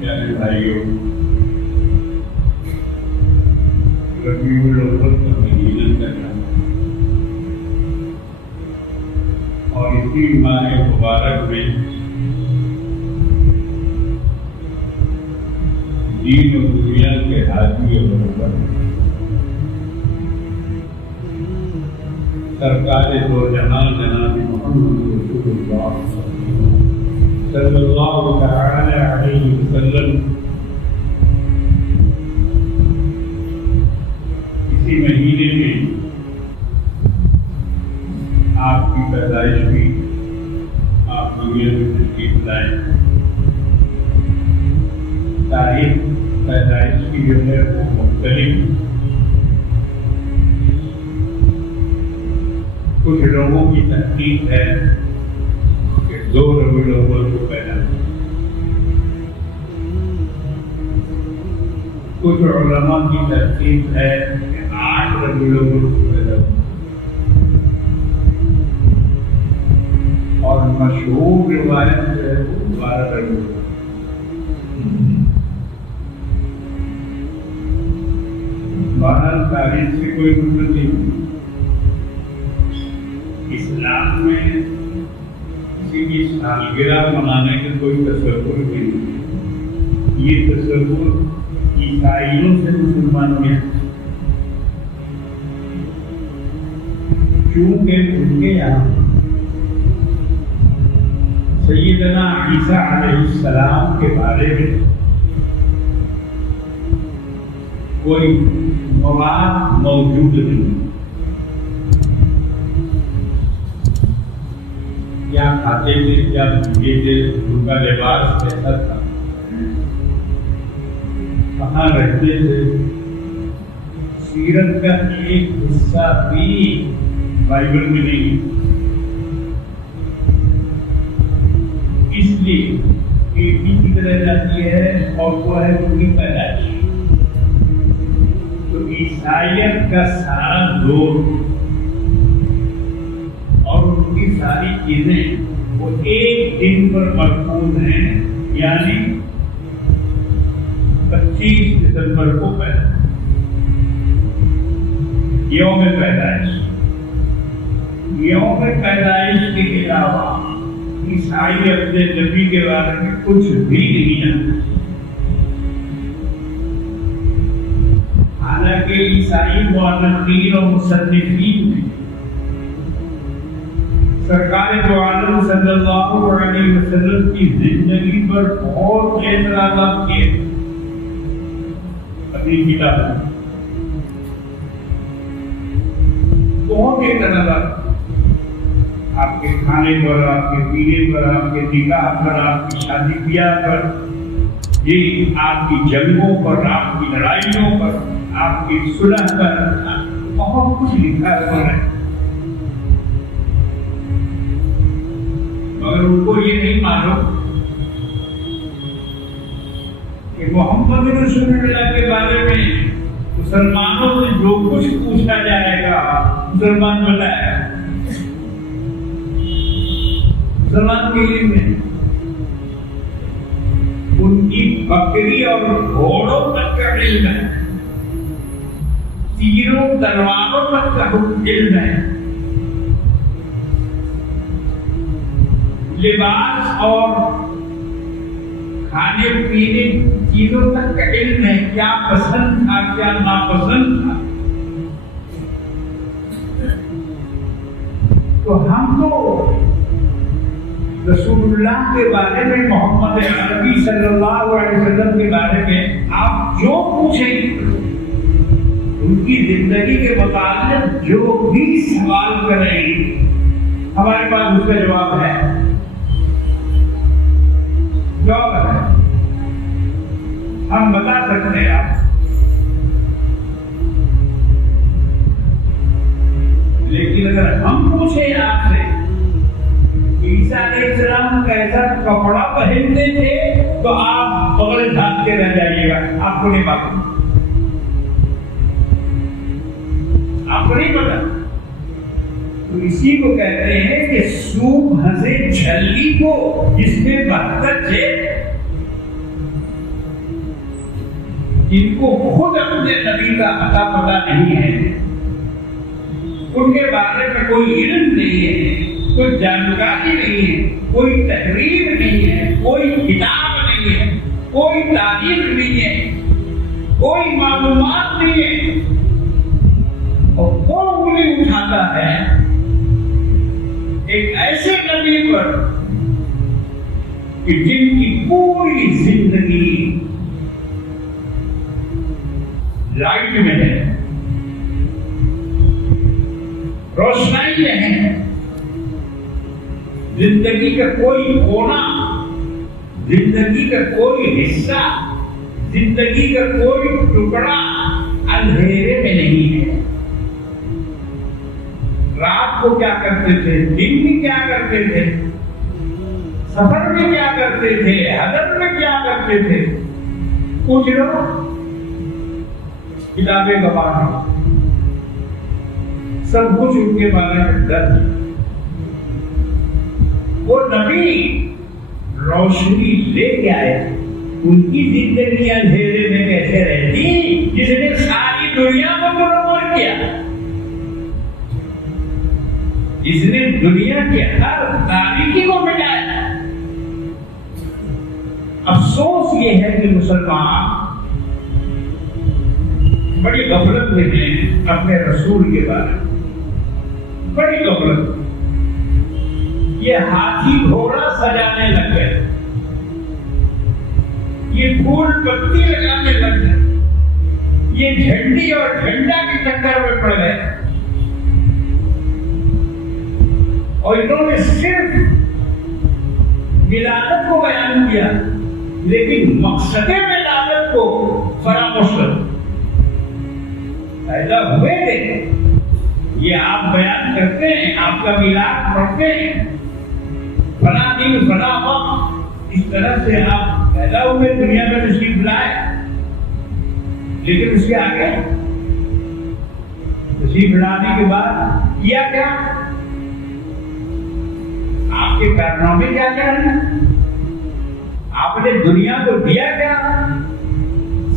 प्यारे भाइयों, रबीउल अव्वल का महीना चल रहा है और इसी माह मुबारक में दीन और दुनिया के हाजी और सरकार दो जहां जनाब मोहम्मद रसूलुल्लाह सल्लल्लाहु अलैहि वसल्लम इसी महीने में आपकी पैदाइश हुई, आप दुनिया में तशरीफ लाए। तारीख पैदाइश की जो है वो मुख्तलिफ, कुछ लोगों की तहकीक है कि 2 रबीउल अव्वल को पैदा हुआ, कुछ उलमा की तहकीक है कि 8 रबीउल अव्वल को पैदा हुआ और मशहूर रिवायत जो है वो 12 रबीउल अव्वल। बहरहाल तारीख से कोई मतलब नहीं। इस्लाम में किसी की सालगिरह मनाने का कोई तसव्वुर नहीं। ये तसव्वुर ईसाइयों से मुसलमानों में, चूंकि उनके यहाँ सैयदना ईसा अलैहिस्सलाम के बारे में कोई मवाद मौजूद नहीं। क्या खाते थे, क्या पीते थे, उनका लिबास कैसा था, कहाँ रहते थे, सीरत का एक हिस्सा भी बाइबल में नहीं। इसलिए बेटी की तरह जाती है और वो है उनकी पैदाइश। तो ईसाइयत का सारा जोर और उनकी सारी चीजें वो एक दिन पर मरकूज हैं, यानी 25 दिसंबर को पैदा, यौम पैदाइश। यौम पैदाइश के अलावा ईसाई अपने नबी के बारे में कुछ भी नहीं जानते। हालांकि ईसाई मुअल्लिकीन और मुसन्निफीन सरकार दो आलम सल्लल्लाहु अलैहि वसल्लम की जिंदगी पर बहुत एतराज़ात किए अपनी किताब में, बहुत एतराज़ात। आपके खाने पर, आपके पीने पर, आपके निकाह पर, आपकी शादी ब्याह पर, ये आपकी जंगों पर, आपकी लड़ाइयों पर, आपकी सुलह पर, बहुत कुछ लिखा हुआ है। मगर उनको ये नहीं मालूम कि मोहम्मद रसूलुल्लाह के बारे में मुसलमानों से जो कुछ पूछा जाएगा मुसलमान बताएगा। मुसलमान के लिए में उनकी बकरी और घोड़ों तक का इल्म है, तीरों तलवारों तक का इल्म है, लिबास और खाने पीने चीजों तक का इल्म है, क्या पसंद था, क्या नापसंद था। तो हम तो रसूलुल्लाह के बारे में, मोहम्मद अरबी सल्लल्लाहु अलैहि वसल्लम के बारे में आप जो पूछेंगे उनकी जिंदगी के मुताबिक जो भी सवाल करेंगे हमारे पास उसका जवाब है। जवाब है, हम बता सकते हैं आप। लेकिन अगर हम पूछे आपसे ईसा अलैहिस्सलाम कैसा कपड़ा पहनते थे तो आप बगल झाँक के रह जाइएगा, आपको नहीं मालूम, आपको नहीं पता। तो इसी को कहते हैं कि सूप हंसे छल्ली को जिसमें 72 थे, इनको खुद अपने नबी का अता पता नहीं है, उनके बारे में कोई इल्म नहीं है, कोई जानकारी नहीं है, कोई तहरीर नहीं है, कोई किताब नहीं है, कोई तारीख नहीं है, कोई मालूमात नहीं है। और वो उंगली उठाता है एक ऐसे नबी पर कि जिनकी पूरी जिंदगी लाइट में है, रोशनाई में है, जिंदगी का कोई कोना, जिंदगी का कोई हिस्सा, जिंदगी का कोई टुकड़ा अंधेरे में नहीं है। रात को क्या करते थे, दिन में क्या करते थे, सफर में क्या करते थे, हदर में क्या करते थे, कुछ लोग किताबें गवाह हैं, सब कुछ उनके बारे में दर्ज। वो नबी रोशनी लेके आए, उनकी जिंदगी अंधेरे में कैसे रहती जिसने सारी दुनिया को मुनव्वर किया, जिसने दुनिया के हर तारीकी को मिटाया। अफसोस ये है कि मुसलमान बड़ी गफलत में हैं अपने रसूल के बारे में, बड़ी गफलत। ये हाथी घोड़ा सजाने लग गए, ये फूल पत्ती लगाने लग गए, ये झंडी और झंडा के चक्कर में पड़ गए और इन्होंने सिर्फ विलादत को बयान किया, लेकिन मकसद विलादत को फरामोश कर ऐसा हुए थे। ये आप बयान करते हैं, आपका मिलाद पढ़ते हैं, फला दिन फला वक्त, इस तरह से आप पैदा हुए, दुनिया में तशरीफ लाए, लेकिन उसके आगे तशरीफ लाने के बाद किया क्या? आपके कारनामे क्या क्या है? आपने दुनिया को दिया क्या?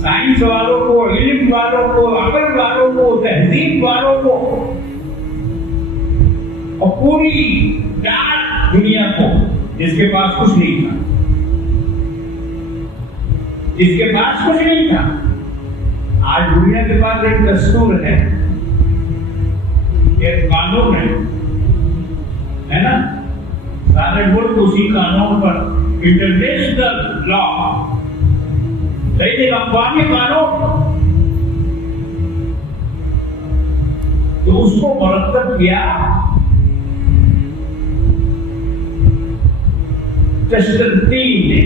साइंस वालों को, इल्म वालों को, अकल वालों को, तहजीब वालों को और पूरी डार्क दुनिया को, जिसके पास कुछ नहीं था, जिसके पास कुछ नहीं था। आज दुनिया के पास एक दस्तूर है, एक कानून है ना? सारे मुल्क उसी कानून पर, इंटरनेशनल लॉ, अक़वामी कानून, तो उसको मुरत्तब किया कस्टंटीन ने।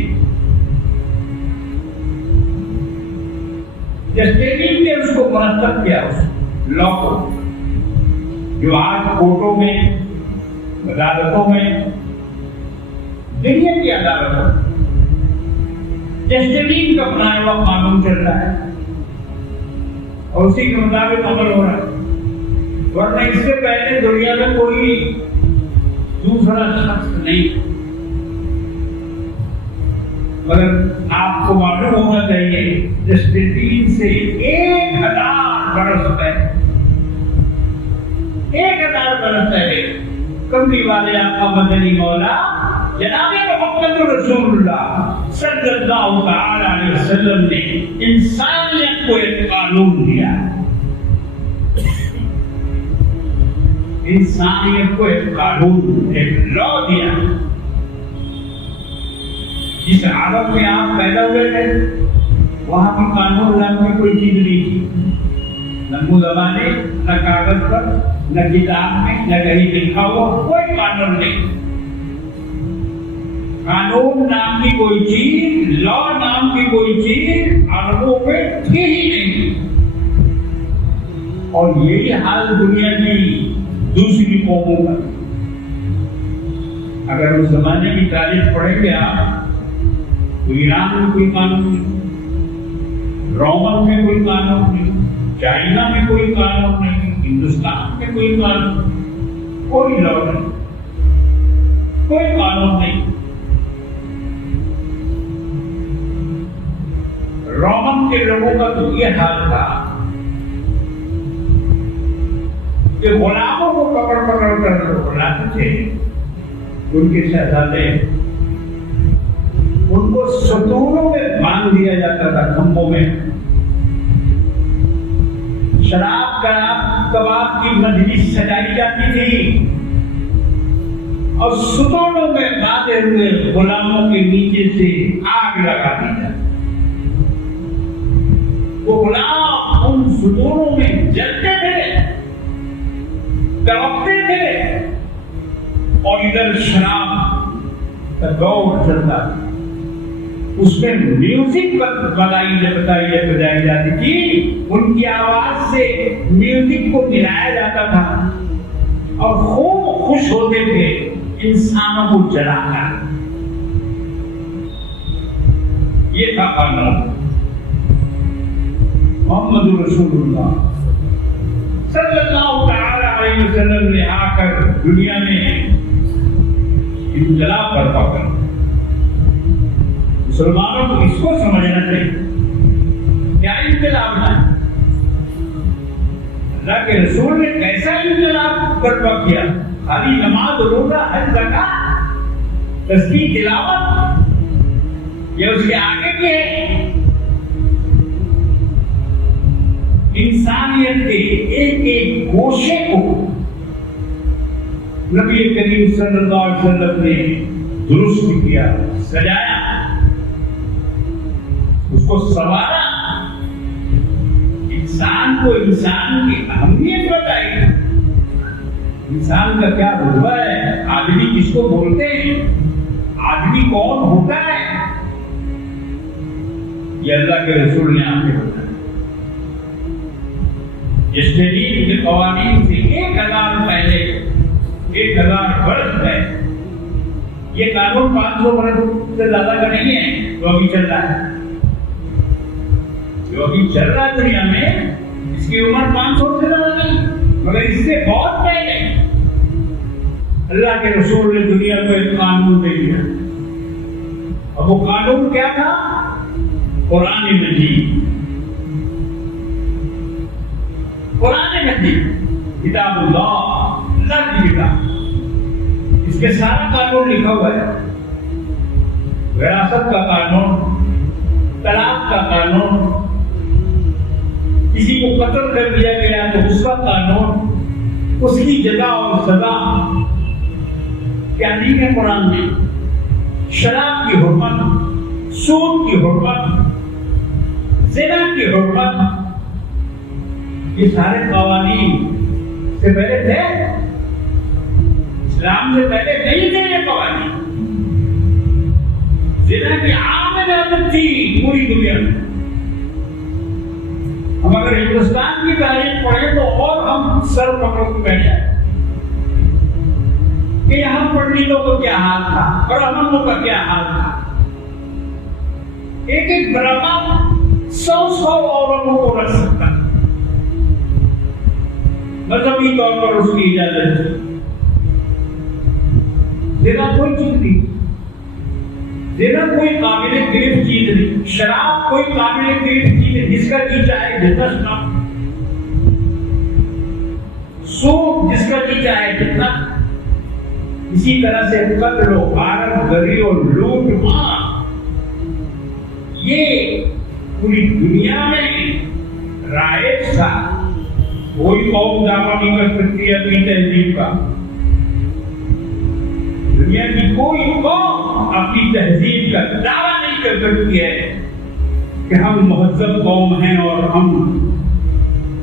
कस्टंटीन ने उसको मुरत्तब किया, उस लॉ को, जो आज कोर्टों में, अदालतों में, दुनिया की अदालतों जस्टिस का बनाया हुआ कानून चल रहा है और उसी के मुताबिक अमल हो रहा है। वरना इससे पहले दुनिया में कोई दूसरा शख्स नहीं। मगर आपको मालूम होना चाहिए, जस्टिस से 1000 बरस पहले, 1000 बरस पहले कमली वाले आपका मदनी मौला जनाबे मोहम्मद रसूलुल्लाह सल्लल्लाहु अलैहि वसल्लम ने इंसानियत को एक कानून दिया, इंसानियत को एक कानून, एक लॉ दिया। जिस आदम में आप पैदा हुए थे वहां की कानून नाम की कोई चीज नहीं थी, न मुलमाने, न कागज पर, न किताब में, न कहीं लिखा हुआ कोई कानून नहीं। कानून नाम की कोई चीज, लॉ नाम की कोई चीज अरबों में थी ही नहीं। और यही हाल दुनिया की दूसरी कौमों का। अगर उस जमाने की तारीख पढ़ेंगे आप, तो ईरान में कोई कानून नहीं, रोमन में कोई कानून नहीं, चाइना में कोई कानून नहीं, हिंदुस्तान में कोई कानून, कोई लॉ नहीं, कोई कानून नहीं। रोमन के लोगों का तो ये हाल था कि गुलामों को पकड़ पकड़ कर बुलाते थे, उनके शहजादे, उनको सतूरों में बांध दिया जाता था, खंभों में। शराब कबाब की मजलिस सजाई जाती थी और सतूरों में बांधे हुए गुलामों के नीचे से आग लगा दी जाती। वो गुलाम उन सतूरों में जलते थे, तड़पते थे, और इधर शराब का दौर चलता था। उसमें म्यूजिक बजाई जाती थी, उनकी आवाज से म्यूजिक को मिलाया जाता था और खूब खुश होते थे इंसानों को जलाकर। ये था कानून। मोहम्मद रसूलुल्लाह सल्लल्लाहु अलैहि वसल्लम ने आकर दुनिया में इनकलाब बर्पा कर। मुसलमानों को इसको समझना चाहिए, क्या इनकलाब है? अल्लाह के रसूल ने कैसा इनकलाब बर्पा किया? खाली नमाज, रोजा, हज, ज़कात, तस्बीह, तिलावत, या उसके आगे भी है? इंसानियत के एक एक गोशे को नबी करीम सल्लल्लाहु अलैहि वसल्लम ने दुरुस्त किया, सजाया, उसको संवारा, इंसान को इंसान की अहमियत बताई, इंसान का क्या रुतबा है, आदमी किसको बोलते हैं, आदमी कौन होता है, ये अल्लाह के रसूल ने आपको बताया। इस तरीके के कवानीन से 1000 पहले, 1000 वर्ष पहले, ये कानून 500 वर्ष से ज्यादा का नहीं है जो अभी चल रहा है। जो अभी चल रहा है दुनिया में, इसकी उम्र 500 से ज्यादा नहीं, मगर इससे बहुत पहले अल्लाह के रसूल ने दुनिया को एक कानून दे दिया। अब वो कानून क्या था? कुरान मजीद। कुरान मजीद किताबुल्लाह, अल्लाह की किताब, इसके सारा कानून लिखा हुआ है। विरासत का कानून, तलाक का कानून, किसी को कत्ल कर दिया गया तो उसका कानून, उसकी जगह और सजा क्या नहीं है कुरान में। शराब की हुर्मत, सूद की हुर्मत, ज़िना की हुर्मत, ये सारे कवानीन से पहले थे, इस्लाम से पहले नहीं थे ये कवानीन। ज़िना की आम इजाजत थी पूरी दुनिया में। हम अगर हिंदुस्तान की तारीख पढ़े तो और हम सर पकड़ के बैठ जाए कि यहाँ पंडितों को क्या हाल था, ब्राह्मणों का क्या हाल था। एक एक ब्राह्मण 100 औरतों को रख सकता, मजहबी तौर पर उसकी इजाजत थी। ज़िना कोई चीज नहीं, ज़िना कोई काबिल गिरफ्त चीज नहीं, शराब कोई काबिल गिरफ्त चीज नहीं, जिसका जी चाहे जितना सुना, सूद जिसका जी चाहे जितना। इसी तरह से कत्ल, गारत, गरी और लूट मार, ये पूरी दुनिया में राइज था। कोई कौम दावा नहीं कर सकती अपनी तहजीब का। दुनिया की कोई कौम अपनी तहजीब का दावा नहीं कर सकती है कि हम महज़्ज़ब कौम हैं और हम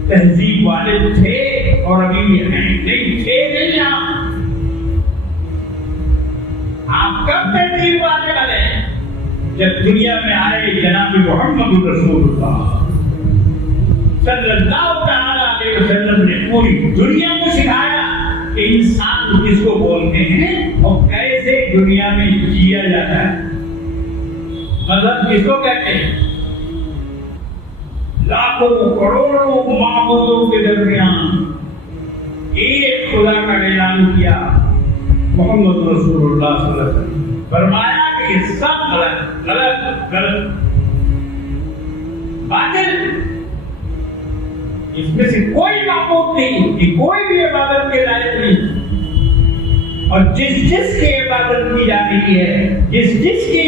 तहजीब वाले थे और अभी भी हैं, नहीं थे नहीं आप कब तहजीब वाले हैं? जब दुनिया में आए जनाब मोहम्मद रसूलुल्लाह सल्लल्लाहु अलैहि वसल्लम ने पूरी दुनिया को सिखाया कि इंसान किसको बोलते हैं और कैसे दुनिया में जिया जाता है। मतलब किसको कहते हैं? लाखों करोड़ों माबूदों के दरमियान एक खुदा का ऐलान किया, मोहम्मद रसूलुल्लाह सल्लल्लाहु अलैहि वसल्लम फरमाया कि ये सब गलत गलत गलत बातिल, इसमें से कोई माबूद नहीं, कि कोई भी इबादत के लायक नहीं। और जिस की इबादत की जा रही है, जिस की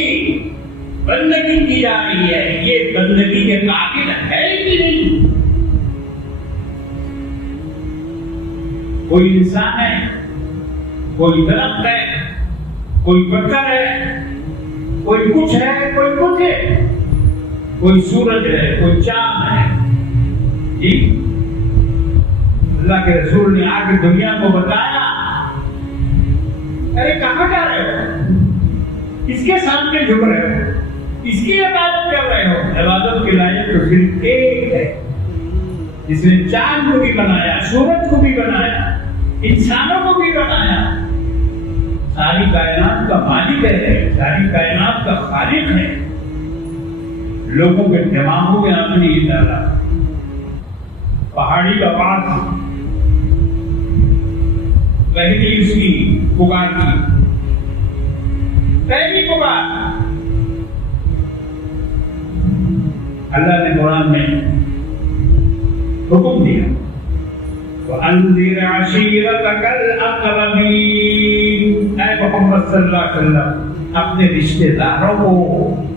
बंदगी की जा रही है, ये बंदगी के काबिल है कि नहीं? कोई इंसान है, कोई दरख्त है, कोई पत्थर है, कोई कुछ है, कोई कुछ है, कोई सूरज है, कोई चांद है। जी अल्लाह के रसूल ने आके दुनिया को बताया, अरे कहां जा रहे हो? किसके सामने झुक रहे हो? इसकी इबादत कर रहे हो? इबादत के लायक तो सिर्फ एक है, जिसने चांद को भी बनाया, सूरज को भी बनाया, इंसानों को भी बनाया, सारी कायनात का मालिक है, सारी कायनात का खालिक है। लोगों के दिमागों में आपने ये डाला, पहाड़ी का पास पहली उसकी पुकार की, पहली पुकार अल्लाह ने कुरान में हुक्म दिया, वअन्ज़िर अशीरतकल अक़रबीन। ऐ मोहम्मद सल्लल्लाहु अलैहि वसल्लम अपने रिश्तेदारों को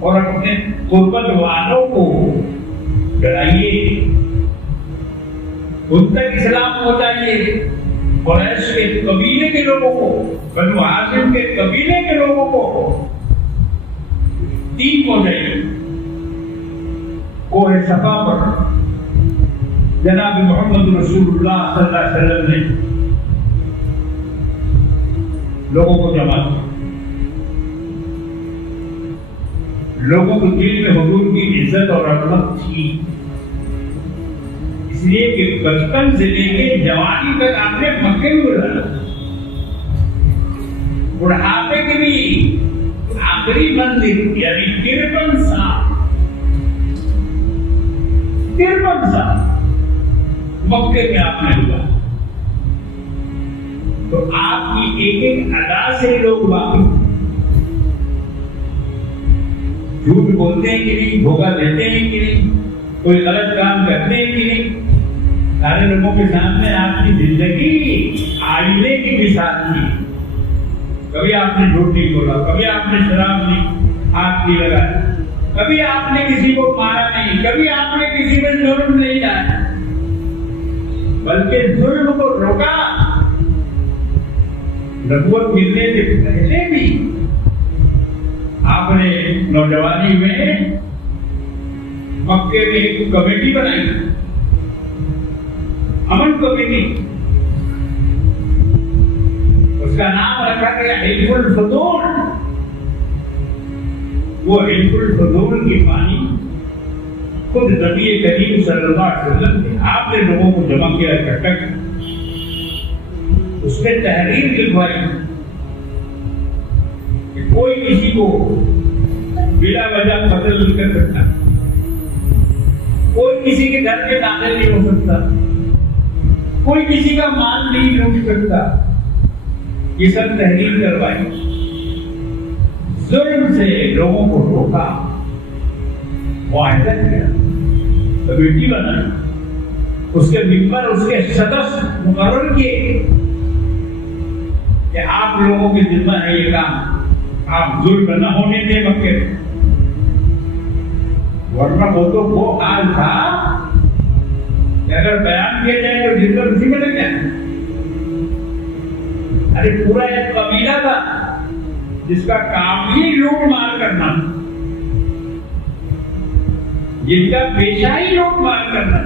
और अपने कुर्बत वालों को डराइए, उन तक इस्लाम पहुंचाइए। कुरैश के कबीले के लोगों को, बनु हाशिम के कबीले के लोगों को दीन पहुंचाइए। कोहे सफा पर जनाब मोहम्मद रसूलुल्लाह सल्लल्लाहु अलैहि वसल्लम ने लोगों को जमा किया। लोगों के दिल में हुजूर की इज्जत और अजमत थी, इसलिए कि बचपन से लेके जवानी तक आपने मक्के में गुजारा, बुढ़ापे की भी आखिरी मंजिल यानी 53 साल मक्के में आपने गुजारा। तो आपकी एक एक अदा से लोग वाकिफ, झूठ बोलते हैं कि नहीं, धोखा देते हैं कि नहीं, कोई गलत काम करते हैं कि नहीं, सारे लोगों के सामने आपकी जिंदगी आईने की मिसाल थी। कभी आपने झूठ नहीं बोला, कभी आपने शराब नहीं हाथ नहीं लगाया, कभी आपने किसी को मारा नहीं, कभी आपने किसी में जुर्म नहीं डाला, बल्कि जुर्म को रोका। नबूवत मिलने से पहले भी आपने नौजवानी में मक्के में एक कमेटी बनाई, अमन कमेटी, उसका नाम रखा गया हिल्फुल फुदूल। वो हिल्फुल फुदूल की पानी खुद नबी करीम सल्लल्लाहु अलैहि वसल्लम ने आपने लोगों को जमा किया, इकट्ठा किया, उसमें तहरीर लिखवाई कि कोई किसी को बिना वजह कत्ल नहीं कर सकता, कोई किसी के घर में दाखिल नहीं हो सकता, कोई किसी का माल नहीं लूट सकता। ये सब तहरीर करवाई, जुल्म से लोगों को रोका, मुआहदा किया, कमेटी बनाई, उसके मिंबर उसके सदस्य मुकर्रर किए कि आप लोगों के जिम्मा है ये काम, आप जुल्म न होने दे मक्के में। वरना वो तो वो हाल था कि अगर बयान किया जाए तो जिंदगी उसी में लग जाए। अरे पूरा एक कबीला था जिसका काम ही लूट मार करना, जिनका पेशा ही लूट मार करना,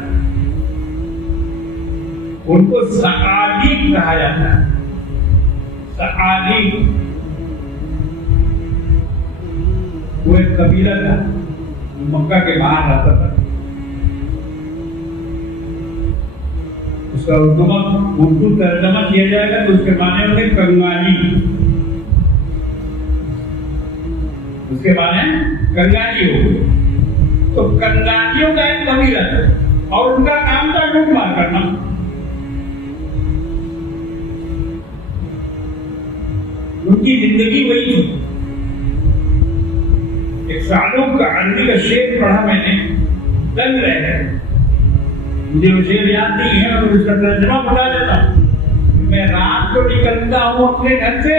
उनको सआलिक कहा जाता है। सआलिक वो एक कबीला था, मक्का के बाहर रहता था। उसका उर्दू तर्जमा किया जाएगा तो उसके माने होंगे कंगाली। उसके माने कंगाली हो। तो कंगालियों का एक कबीला था और उनका काम था लूट मार करना। उनकी जिंदगी वही थी। एक सालों का अरबी का शेर पढ़ा मैंने, दंग रह गए। मुझे वो शेर याद नहीं है और उसका तर्जुमा बता देता हूं। मैं रात को निकलता हूं अपने घर से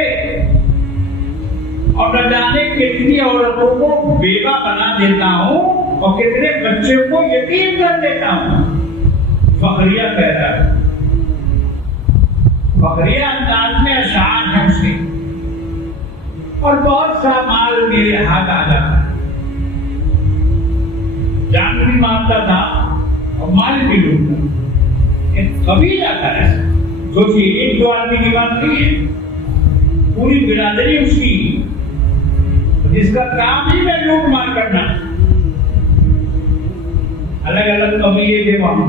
और न जाने कितनी औरतों को बेवा बना देता हूं और कितने बच्चे को यतीम कर देता हूं। फखरिया कहता है, फखरिया अंदाज में अशार है उसके, और बहुत सा माल मेरे हाथ आ जाता है। जान भी मारता था और माल भी लूटता। कबीला था ऐसा। सोचिए, एक दो आदमी की बात नहीं है, पूरी बिरादरी उसकी, जिसका काम ही है लूट मार करना। अलग अलग कबीले थे वहां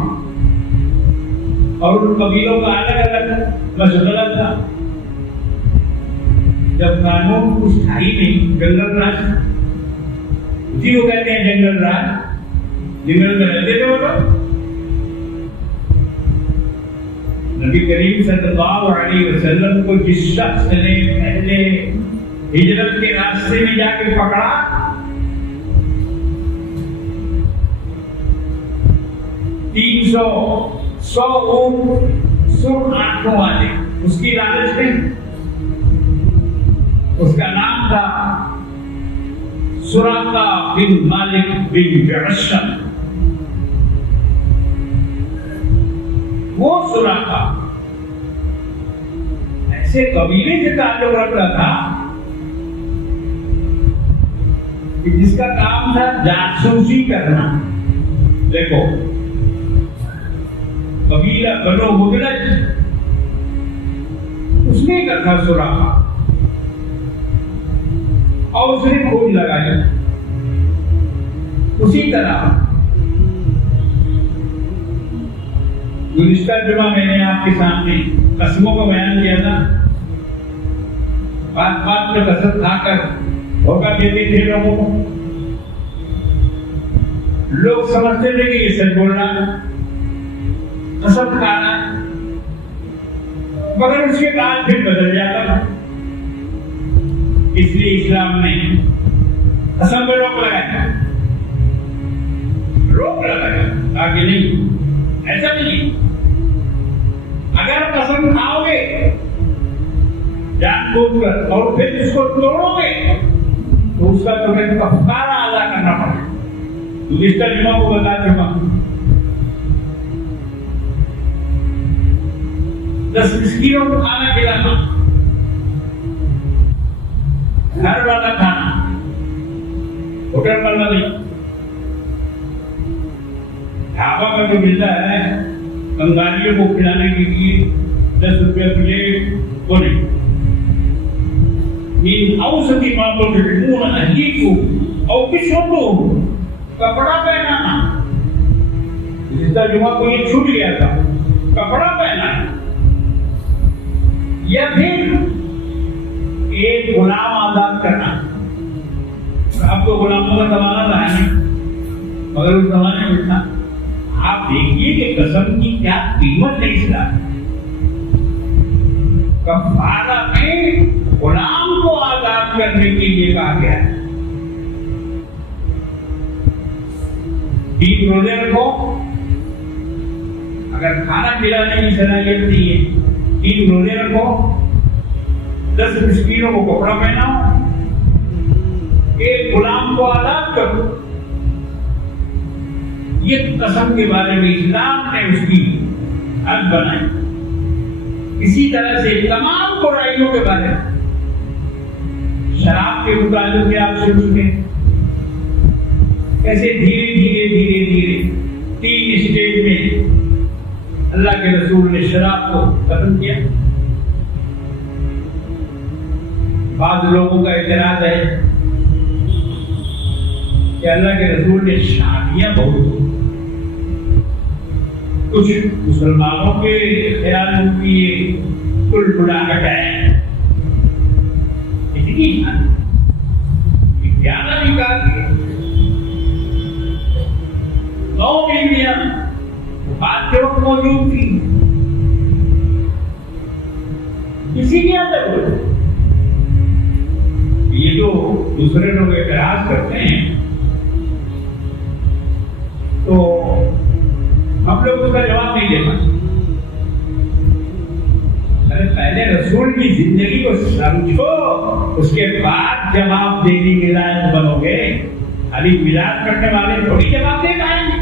और उन कबीलों का अलग अलग मसला था। जब कानून कुछ था ही नहीं, जंगल राज, उसी को कहते हैं जंगल राज। जंगल में रहते थे वो लोग। नबी करीम सल्लल्लाहु अलैहि वसल्लम को जिस शख्स ने पहले हिजरत के रास्ते में जाके पकड़ा, सौ ऊंट सुर्ख आंखों वाले, उसकी लालच में। उसका नाम था सुराका बिन मालिक बिन जअशम। वो सुराका ऐसे कबीले से ताल्लुक रखता था कि जिसका काम था जासूसी करना। देखो, कबीला बनो मुदलज, उसने कहा सुराका, और उसने खोज लगाई। उसी तरह गुज़िश्ता जुमा मैंने आपके सामने कसमों का बयान किया था। बात बात में कसम खाकर धोखा देते थे लोगों को। लोग समझते थे कि ये सच बोल रहा है, कसम खा रहा है, मगर उसके बाद फिर बदल जाता था। इसलिए इस्लाम ने कसम पर रोक लगाया, रोक लगाया आगे नहीं। ऐसा नहीं, अगर कसम खाओगे जानबूझकर और फिर इसको तोड़ोगे तो उसका तुम्हें कफारा अदा करना पड़ेगा। गुज़िश्ता जुमा को बता चुका, 10 मिस्कीनों को खाना खिलाना, घर वाला खाना, होटल वाला नहीं। ढाबा में जो मिलता है कंगालियों को खिलाने के लिए 10 रुपया प्लेट, वो नहीं। इन औसती मामलों में पूर्ण अहली को और किसों को कपड़ा पहनाना, गुज़िश्ता जुमा को ये छूट गया था, कपड़ा पहनाना, या फिर एक गुलाम आजाद करना। अब तो गुलामों का जमाना रहा नहीं, मगर उस जमाने में था। आप देखिए कि कसम की क्या कीमत है इस्लाम। कफारा में गुलाम को आजाद करने के लिए कहा गया है। 3 रोजे रखो, अगर खाना खिलाने की सलाहियत नहीं है 3 रोजे रखो, 10 मिस्कीनों को कपड़ा पहनाओ, एक गुलाम को आजाद करो। ये कसम के बारे में इस्लाम ने उसकी हद बनाई। इसी तरह से तमाम बुराइयों के बारे में, शराब के मुताबिक भी आप सुन चुके हैं कैसे धीरे धीरे 3 स्टेज में अल्लाह के रसूल ने शराब को खत्म किया। बाद लोगों का इतराज है कि अल्लाह के रसूल ने शादियां बहुत की। कुछ मुसलमानों के ख्याल में भी ये कुल बुढ़ाहट है, इतनी ज्ञान अधिकार 9 बीवियां बात के वक्त मौजूद थी। किसी के अंदर ये जो दूसरे लोग एतराज करते हैं तो हम लोग उसका जवाब नहीं दे पाते। अरे पहले रसूल की जिंदगी को समझो, उसके बाद जवाब देने के लायक बनोगे। खाली मिलाद करने वाले थोड़ी जवाब दे पाएंगे।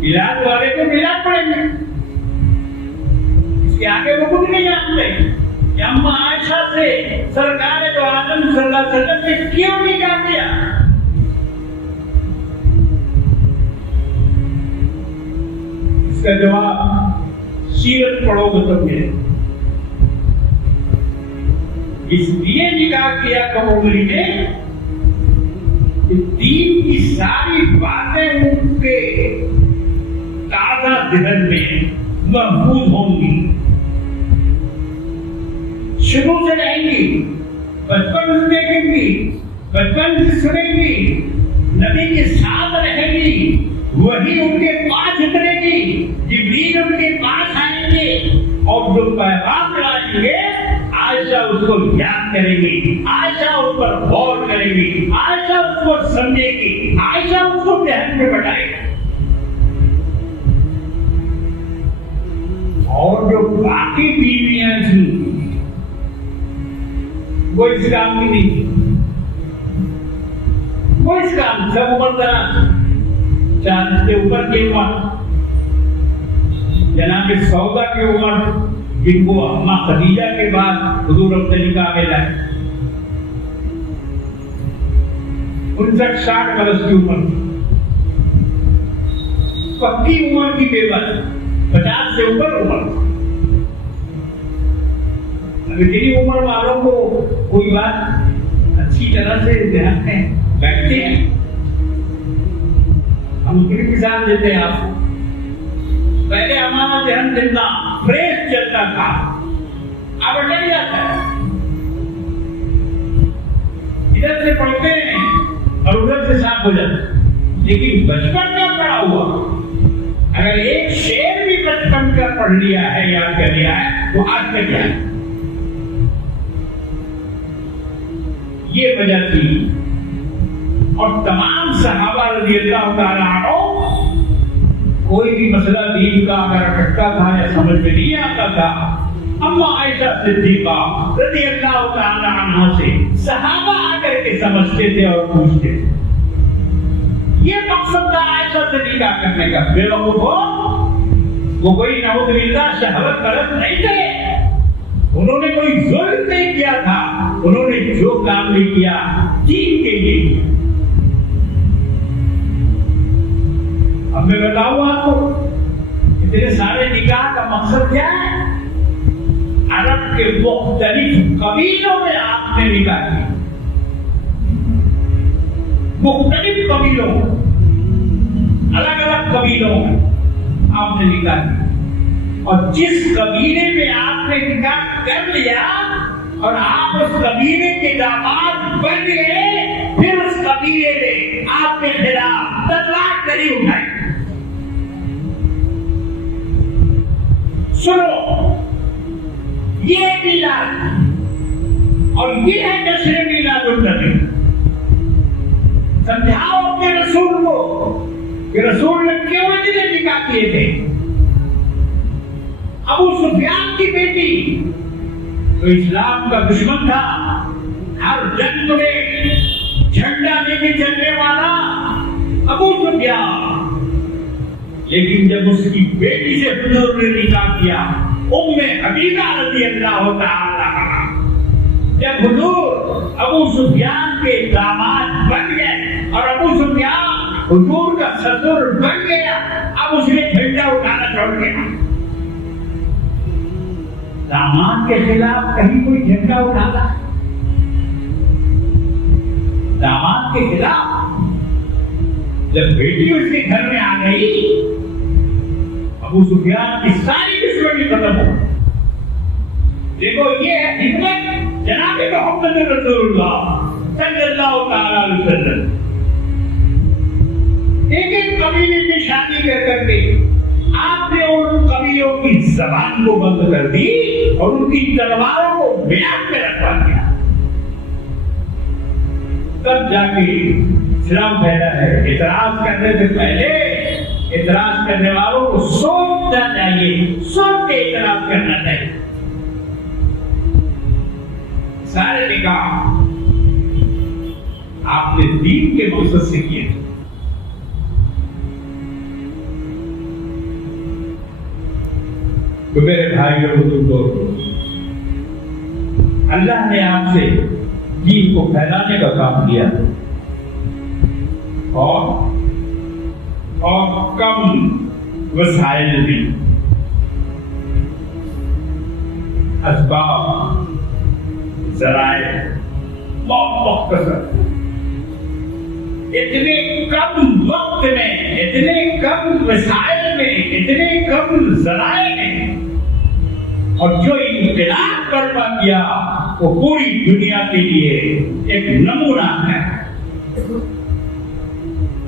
मिलाद वाले को मिलाद पड़ेंगे, इसके आगे वो कुछ नहीं जानते कि अम्मा आयशा से सरकार तो आदम सल्लल्लाहु अलैहि वसल्लम ने क्यों निकाह किया। इसका जवाब सीरत पढ़ोगे तो मिले। इसलिए निकाह किया कबूली ने कि दीन की सारी बातें उनके ताजा दिहन में महफूज होंगी, शुरू से रहेंगी, बचपन से देखेंगी, बचपन से सुनेंगी, नबी के साथ रहेंगी, वही उनके पास उतरेगी, जिब्रील उनके पास आएंगे और जो पैगाम लाएंगे आयशा उसको याद करेगी, आयशा उस पर गौर करेगी, आयशा उसको समझेगी, आयशा उसको ध्यान में बढ़ाएगी। और जो बाकी बीवियां थी वो इस काम की नहीं थी, वो इस काम सब उम्र चांद के ऊपर की उम्र, जनाब सौदा की उम्र, जिनको अम्मा खदीजा के बाद हुजूर अपने निकाह में लाए, 59-60 बरस की उम्र थी। पक्की उम्र की बेबस 50 से ऊपर उम्र। अब इतनी उम्र वालों को कोई बात अच्छी तरह से ध्यान में बैठते हैं, हम उनकी मिसाल देते हैं आपको। पहले हमारा ध्यान जितना फ्रेश चलता था, अब अटक जाता है। इधर से पढ़ते हैं और उधर से साफ हो जाता है। लेकिन बचपन में पढ़ा हुआ अगर एक शेर भी बचपन का पढ़ लिया है, याद कर लिया है, तो आज तक क्या है। ये वजह थी। और तमाम सहाबा रज़ियल्लाहु तआला अन्हुम कोई भी मसला दीन का अगर अटकता था या समझ में नहीं आता था, अम्मा आयशा सिद्दीक़ा रज़ियल्लाहु तआला अन्हा से सहाबा आकर के समझते थे और पूछते थे। ये मकसद था आयशा से निकाह करने का। बेवकूफो, वो कोई नऊज़ुबिल्लाह शहवत परस्त नहीं थे, उन्होंने कोई जुल्म नहीं किया था, उन्होंने जो काम नहीं किया दीन के लिए। अब मैं बताऊं आपको इतने सारे निकाह का मकसद क्या है। अरब के मुख्तलिफ कबीलों में आपने निकाह किया, मुख्तलिफ कबीलों में, अलग अलग कबीलों में आपने निकाह किया। और जिस कबीले में आपने निकाह कर लिया और आप उस कबीले के दामाद बन गए, फिर उस कबीले ने आपके खिलाफ तलवार नहीं उठाई। सुनो, ये मिलाद और ये है जश्न मिलादुन्नबी। समझाओ अपने रसूल को कि रसूल ने क्यों इतने निकाह किए थे। अबू सुफियान की बेटी तो इस्लाम का दुश्मन था, हर जंग में झंडा लेके चलने वाला अबू सुफियान, लेकिन जब उसकी बेटी से हुजूर ने निकाह किया, उम्मे हबीबा रज़ियल्लाहु तआला अन्हा, जब हुजूर अबू सुफियान के दामाद बन गए और अबू सुफियान हुजूर का ससुर बन गया, अब अब उसने झंडा उठाना छोड़ दिया। दामाद के खिलाफ कहीं कोई झंडा उठाता है? दामाद के खिलाफ जब बेटी उसके घर में आ गई, अबू सुफियान की सारी दुश्मनी खत्म हो। देखो ये है हिम्मत जनाब मोहम्मद रसूलुल्लाह सल्लल्लाहु अलैहि वसल्लम। एक एक कबीले की शादी कर करके आपने उन कबीलों की जबान को बंद कर दी और उनकी तलवारों को ब्याज में रखवा दिया। तब जाके इस्लाम फैला है। इतराज करने से पहले इतराज करने वालों को सोचना चाहिए, सोच के इतराज करना चाहिए। सारे निकाह आपने दीन के मकसद से किए थे। तो मेरे भाई और बुजुर्गों, अल्लाह ने आपसे दीन को फैलाने का काम किया और कम वसाइल भी, असबाब, ज़राए बहुत मुख्तसर, इतने कम वक्त में, इतने कम वसाइल में, इतने कम ज़राए में, और जो इनकलाब बर्पा किया वो पूरी दुनिया के लिए एक नमूना है,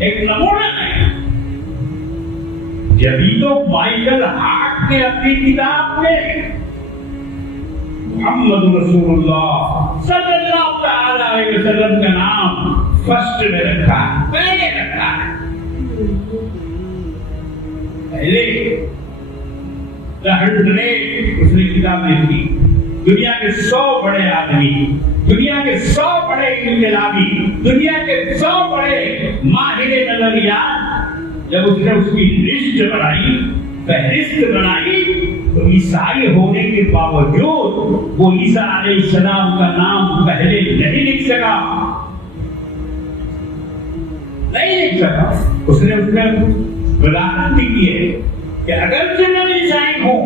एक नमूना है। जब तो माइकल हार्ट ने अपनी किताब में मोहम्मद रसूलुल्लाह सल्लल्लाहु अलैहि वसल्लम का नाम फर्स्ट में रखा, पहले रखा है। पहले उसने किताब लिखी। दुनिया के 100 बड़े आदमी, दुनिया के 100 बड़े इनकलाबी, दुनिया के 100 बड़े माहिर नजरियात, जब उसने उसकी लिस्ट बनाई, फहरिस्त बनाई, तो ईसाई होने के बावजूद वो ईसा अलैहिस्सलाम का नाम पहले नहीं लिख सका, नहीं लिख सका। उसने वज़ाहत भी की है कि अगर मैं ईसाई हूं,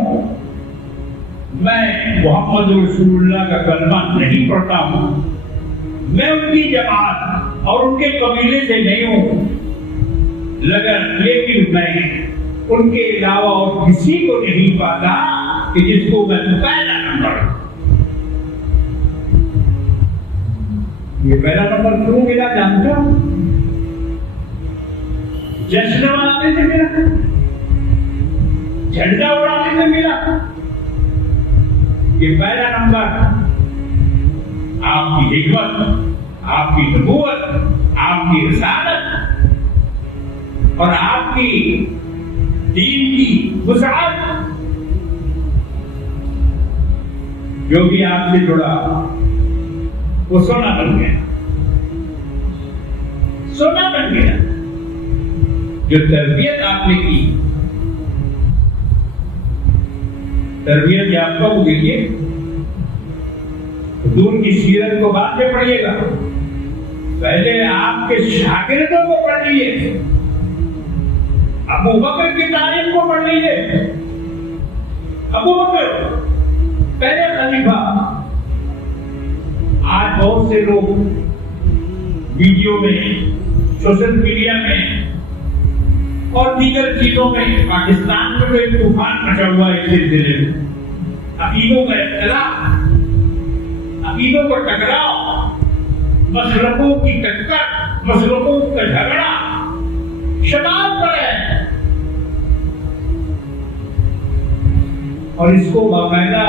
मैं मोहम्मद रसूलुल्लाह का कलमा नहीं पढ़ता हूं, मैं उनकी जमात और उनके कबीले से नहीं हूं, लेकिन मैं उनके अलावा और किसी को नहीं पाता कि जिसको मैं पहला नंबर, ये पहला नंबर क्यों मिला जानते हो? जश्न मनाने से मिला, झंडा उड़ाने से मिला। ये पहला नंबर आपकी हिकमत, आपकी नबूवत, आपकी रिसालत और आपकी दीन की वसाअत, जो भी आपसे जुड़ा वो सोना बन गया, सोना बन गया। जो तरबियत आपने की, तरबियत याफ्ता को देखिए, हुजूर की सीरत को बाद में पढ़िएगा, पहले आपके शागिर्दों को पढ़ लीजिए, अबू बकर की तारीफ को पढ़ लीजिए। अबू बकर पहले खलीफा। आज बहुत से लोग वीडियो में, सोशल मीडिया में और दीगर चीजों में, पाकिस्तान में तो एक तूफान मचा हुआ है इस सिलसिले में। अकीदों का इख्तिलाफ, अकीदों का टकराव, मसलकों की टक्कर, मसलकों का झगड़ा शबाब पर है, और इसको बाकायदा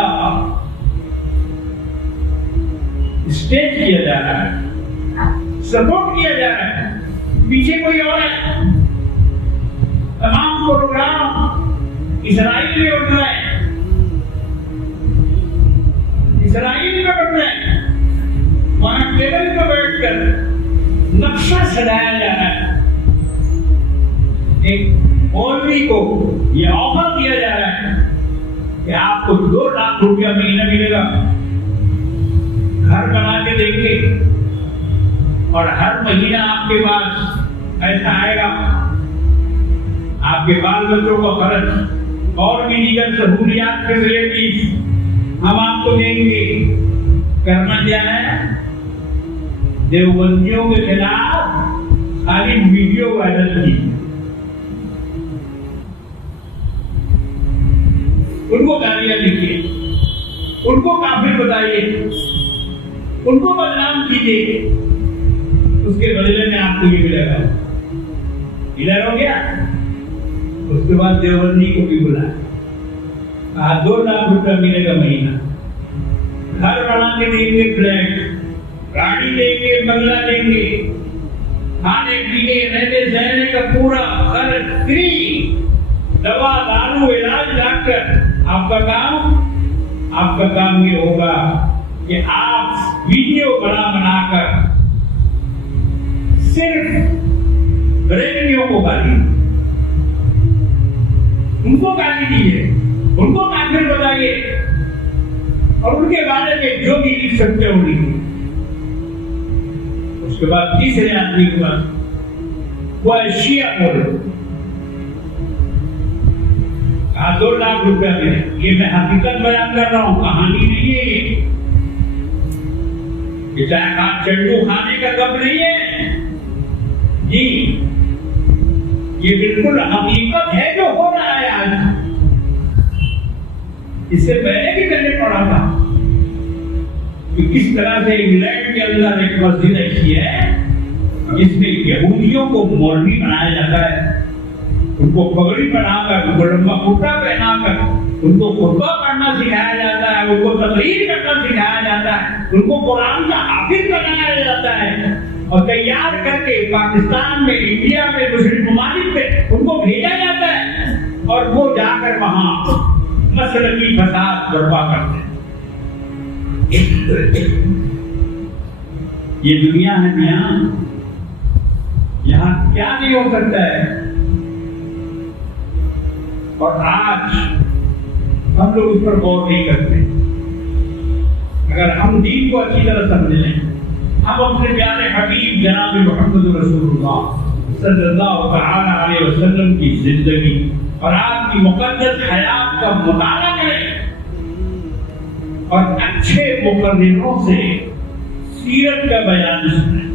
स्टेज किया जा रहा है, सपोर्ट किया जा रहा है। पीछे कोई और है। तमाम प्रोग्राम इजराइल में उठ रहे हैं, इजराइल में बढ़ रहे हैं, वहां टेबल पर बैठकर नक्शा सजाया जा रहा है। एक मौलवी को यह ऑफर दिया जा रहा है कि आपको 2 लाख रुपया महीना मिलेगा, घर बना के देंगे और हर महीना आपके पास ऐसा आएगा आपके बाल बच्चों का खर्च और भी दीगर सहूलियात फैसिलिटीज हम आपको देंगे। करना क्या है? देवबंदियों के खिलाफ खाली वीडियो वायरल की, उनको गालियां लिखिए, उनको काफिर बताइए, उनको बदनाम कीजिए, उसके बदले में आपको ये मिलेगा। इधर हो गया। उसके बाद देवबंदी को भी बुलाया, कहा 2 लाख रुपया मिलेगा महीना, घर बना के देंगे, फ्लैट, गाड़ी देंगे, बंगला देंगे, खाने पीने रहने सहने का पूरा खर्च फ्री, दवा दारू इलाज डॉक्टर। आपका काम ये होगा कि आप वीडियो बनाकर सिर्फ बरेलियों को गाली, उनको गाली दीजिए, उनको काफिर बताइए और उनके बारे में जो भी लिख सकते हो लिखिए। उसके बाद तीसरे आदमी के बाद वो शिया बोले, 2 लाख रुपया मिले। ये मैं हकीकत बयान कर रहा हूं, कहानी नहीं है ये चाहे आप चंडू खाने का कब नहीं है जी, ये बिल्कुल हकीकत है जो हो रहा है आज। इससे पहले भी मैंने पढ़ा था कि किस तरह से इंग्लैंड के अंदर एक मस्जिद ऐसी है जिसमें यहूदियों को मौलवी बनाया जाता है, उनको पगड़ी बनाकर, उनको लंबा कुर्ता पहनाकर, उनको खुतबा पढ़ना सिखाया जाता है, उनको तकरीर करना सिखाया जाता है, उनको कुरान का हाफिज बनाया जाता है और तैयार करके पाकिस्तान में, इंडिया में, मुस्लिम ममालिक में उनको भेजा जाता है और वो जाकर वहां मसलकी फसाद बर्पा करते हैं। ये दुनिया है मियां, यहाँ क्या नहीं हो सकता है। और आज हम लोग इस पर गौर नहीं करते। अगर हम दीन को अच्छी तरह समझ लें, हम अपने प्यारे हबीब जनाब मोहम्मद रसूलुल्लाह सल्लल्लाहु अलैहि वसल्लम की जिंदगी और आपकी मुकद्दस हयात का मुताला करें और अच्छे मुकर्रिरों से सीरत का बयान सुनें।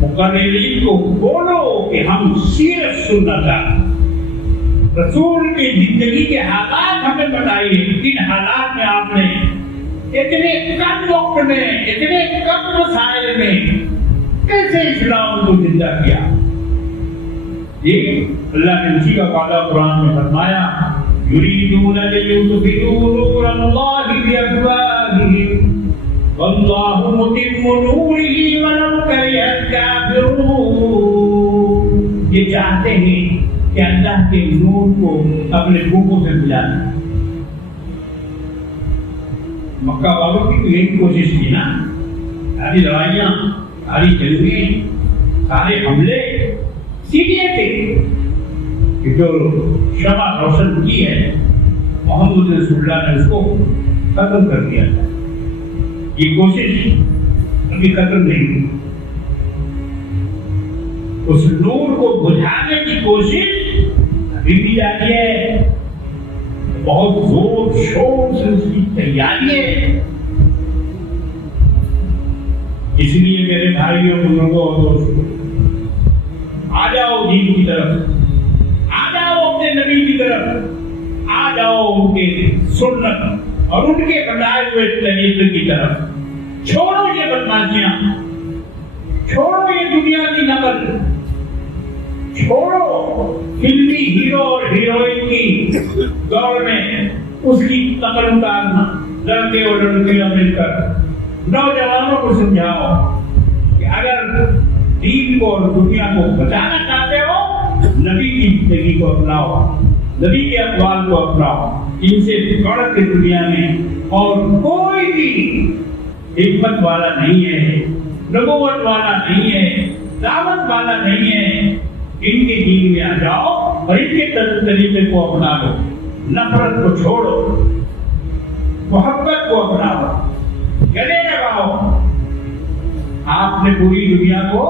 मुकर्रिरीन को बोलो कि हम सीरत सुनना चाहते हैं, रसूल की जिंदगी के हालात हमें बताइए, किन हालात में आपने इतने कम वक्त में, इतने कम मसाइल में कैसे इस्लाम को जिंदा किया। ये अल्लाह ने उसी का वादा कुरान में फरमाया, युरीदून लियुत्फिऊ नूरल्लाहि बिअफ़वाहिहिम वल्लाहु मुतिम्मु नूरिही वलौ करिहल काफ़िरून। ये चाहते हैं कि अल्लाह के नूर को अपने भूखों से मिलाना। मक्का वालों की तो यही कोशिश की ना, सारी लड़ाइयां, सारी जंगें, सारे हमले सीधे थे कि जो शमा रोशन की है मोहम्मद रसूलुल्लाह ने उसको खत्म कर दिया था। ये कोशिश अभी खत्म नहीं हुई। उस नूर को बुझाने की कोशिश अभी भी जारी है, बहुत जोर शोर से उसकी तैयारी है। इसलिए मेरे भाइयों, बुजुर्गों और दोस्तों, आ जाओ दीन की तरफ, आ जाओ अपने नबी की तरफ, आ जाओ उनके सुन्नत और उनके बताए हुए तरीके की तरफ। छोड़ो ये बदमाशियां, छोड़ो ये दुनिया की नकल, छोड़ो फिल्मी हीरो और हीरोइन की दौड़ में उसकी नकल उतारना। लड़के और लड़कियां मिलकर नौजवानों को समझाओ कि अगर दीन को और दुनिया को बचाना चाहते हो, नबी की जिंदगी को अपनाओ, नबी के अक़वाल को अपनाओ। इनसे बढ़ के दुनिया में और कोई भी हिम्मत वाला नहीं है, नबूवत वाला नहीं है, दावत वाला नहीं है। इनके दीन में आ जाओ और इनके तरीके को अपना लो। नफरत को छोड़ो, मोहब्बत को अपनाओ, गले लगाओ। आपने पूरी दुनिया को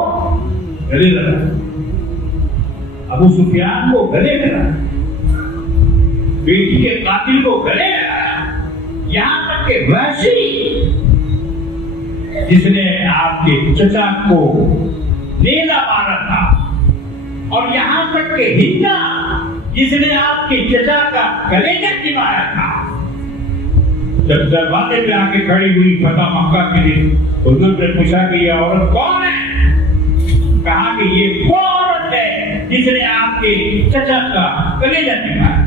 गले लगाया। अबू सुफियान को गले लगा, बेटी के कातिल को गले लगा, यहां तक के वैसी जिसने आपके चचा को नेला मारा था, और यहां तक के हिंदा जिसने आपके चचा का कलेजा चिबाया था, जब दरवाजे पे आके खड़ी हुई फतह मक्का के लिए, हुजूर ने पूछा कि यह औरत कौन है? कहा कि ये वो औरत है जिसने आपके चचा का कलेजा चिबाया।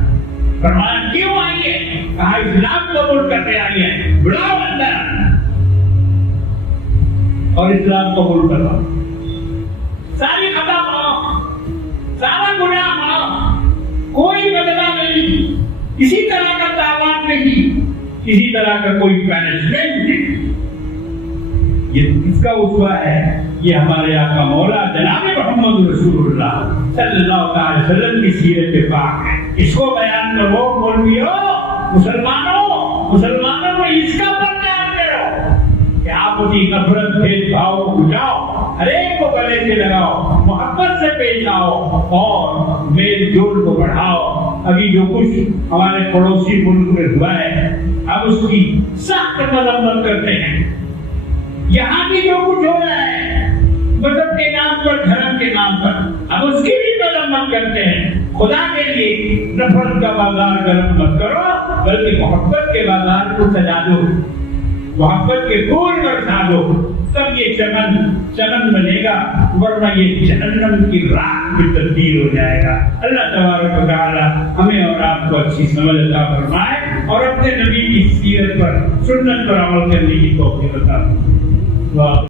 फरमाया क्यों आई है? कहा इस्लाम कबूल करके आई है, बुलाओ अंदर और इस्लाम कबूल करो, सारी खता मानो, सारा गुनाह मानो, कोई बदला नहीं, किसी तरह का तावान नहीं, किसी तरह का कोई पैनिशमेंट नहीं। ये किसका उसवा है? ये हमारे आका मौला जनाब मोहम्मद रसूलुल्लाह सल्लल्लाहु अलैहि वसल्लम की सीरत पाक है। इसको बयान करो मौलवियों, मुसलमानों में इसका प्रचार करो कि आप उसकी नफरत भेदभाव को बुझाओ, हर एक को गले से लगाओ, मोहब्बत से पेश आओ और मेल जोल को बढ़ाओ। अभी जो कुछ हमारे पड़ोसी मुल्क में हुआ है, अब उसकी सख्त मजम्मत करते हैं। यहाँ भी जो कुछ हो रहा है मजहब के नाम पर, धर्म के नाम पर, अब उसकी भी मजम्मत करते हैं। खुदा के लिए नफरत का बाजार गर्म मत करो, बल्कि मोहब्बत के बाजार को सजा दो, मोहब्बत के फूल बरसा दो, तब ये चमन बनेगा, वरना ये जहन्नम की राख में तब्दील हो जाएगा। अल्लाह तबारक व तआला हमें और आपको अच्छी समझ अता फरमाए और अपने नबी की सीरत पर, सुन्नत पर अमल करने की तौफीक अता फरमाए।